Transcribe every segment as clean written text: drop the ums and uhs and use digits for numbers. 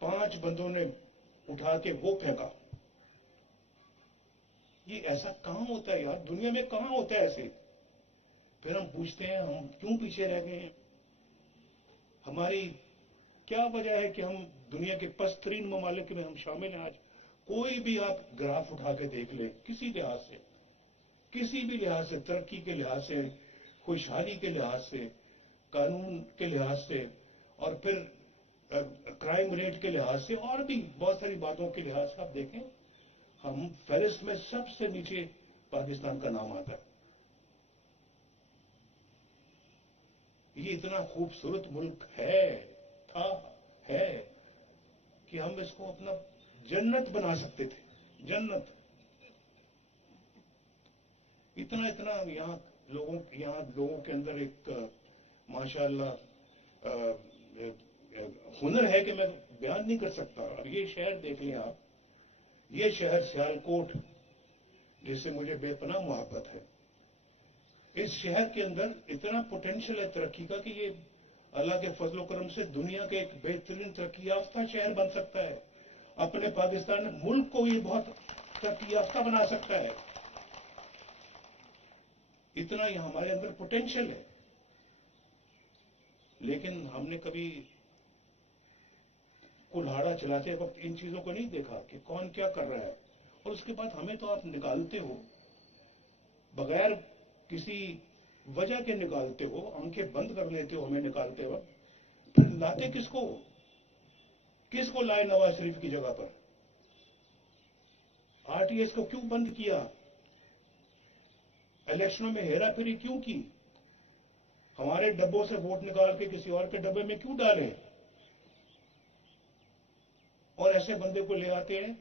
5 बंदों ने उठा के वो फेंका। ये ऐसा कहां होता है यार, दुनिया में कहां होता है ऐसे? फिर हम पूछते हैं हम क्यों पीछे रह गए हैं, हमारी क्या वजह है कि हम दुनिया के पस्तरीन ममालिक में हम शामिल हैं आज। कोई भी आप ग्राफ उठा के देख ले, किसी लिहाज से, किसी भी लिहाज से, तरक्की के लिहाज से, खुशहाली के लिहाज से, कानून के लिहाज से, और फिर क्राइम रेट के लिहाज से, और भी बहुत सारी बातों के लिहाज से आप देखें, हम फहरिस्त में सबसे नीचे पाकिस्तान का नाम आता है। ये इतना खूबसूरत मुल्क था, है, कि हम इसको अपना जन्नत बना सकते थे, जन्नत। इतना इतना यहाँ लोगों के अंदर एक माशाअल्लाह हुनर है कि मैं बयान नहीं कर सकता। अब ये शहर देख लें आप, ये शहर सियालकोट, जिससे मुझे बेपनाह मोहब्बत है, इस शहर के अंदर इतना पोटेंशियल है तरक्की का कि ये अल्लाह के फजल करम से दुनिया के एक बेहतरीन तरक्की याफ्ता शहर बन सकता है। अपने पाकिस्तान मुल्क को ये बहुत तरक्की याफ्ता बना सकता है। इतना ही हमारे अंदर पोटेंशियल है, लेकिन हमने कभी कुल्हाड़ा चलाते वक्त इन चीजों को नहीं देखा कि कौन क्या कर रहा है। और उसके बाद हमें तो आप निकालते हो, बगैर किसी वजह के निकालते हो, आंखें बंद कर लेते हो हमें निकालते वक्त, फिर लाते किसको लाए नवाज शरीफ की जगह पर? आरटीएस को क्यों बंद किया? इलेक्शनों में हेरा फेरी क्यों की? हमारे डब्बों से वोट निकाल के किसी और के डब्बे में क्यों डाले? और ऐसे बंदे को ले आते हैं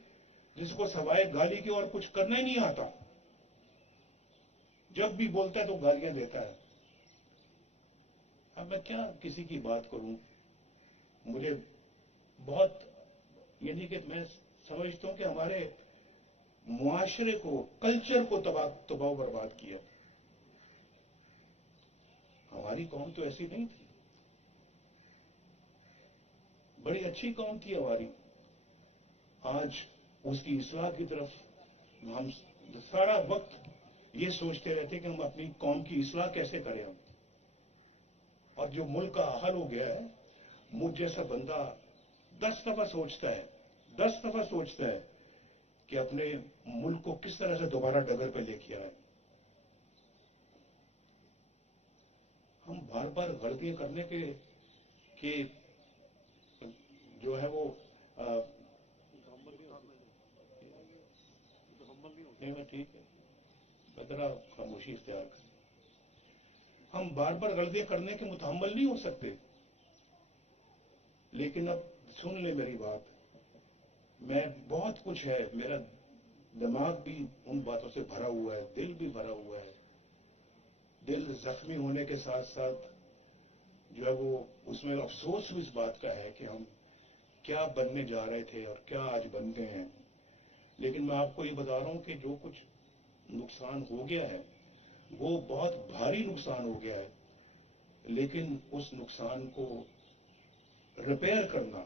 जिसको सवाए गाली के और कुछ करना ही नहीं आता, जब भी बोलता है तो गालियां देता है। अब मैं क्या किसी की बात करूं, मुझे बहुत, यानी कि मैं समझता हूं कि हमारे मुआशरे को, कल्चर को तबाह बर्बाद किया। हमारी कौम तो ऐसी नहीं थी, बड़ी अच्छी कौम थी हमारी। आज उसकी इस्लाह की तरफ हम सारा वक्त ये सोचते रहते कि हम अपनी कौम की इस्लाह कैसे करें हम। और जो मुल्क का हाल हो गया है, मुझ जैसा बंदा 10 दफा सोचता है, 10 दफा सोचता है कि अपने मुल्क को किस तरह से दोबारा डगर पे लेके आए। हम बार बार गलतियां करने के जो है वो नहीं, मैं ठीक है, मैं जरा खामोशी इख्तियार कर। हम बार बार गलतियां करने के मुतहम्मल नहीं हो सकते। लेकिन अब सुन ले मेरी बात, मैं बहुत कुछ है, मेरा दिमाग भी उन बातों से भरा हुआ है, दिल भी भरा हुआ है। दिल जख्मी होने के साथ साथ जो है वो उसमें अफसोस भी इस बात का है कि हम क्या बनने जा रहे थे और क्या आज बनते हैं। लेकिन मैं आपको ये बता रहा हूं कि जो कुछ नुकसान हो गया है वो बहुत भारी नुकसान हो गया है, लेकिन उस नुकसान को रिपेयर करना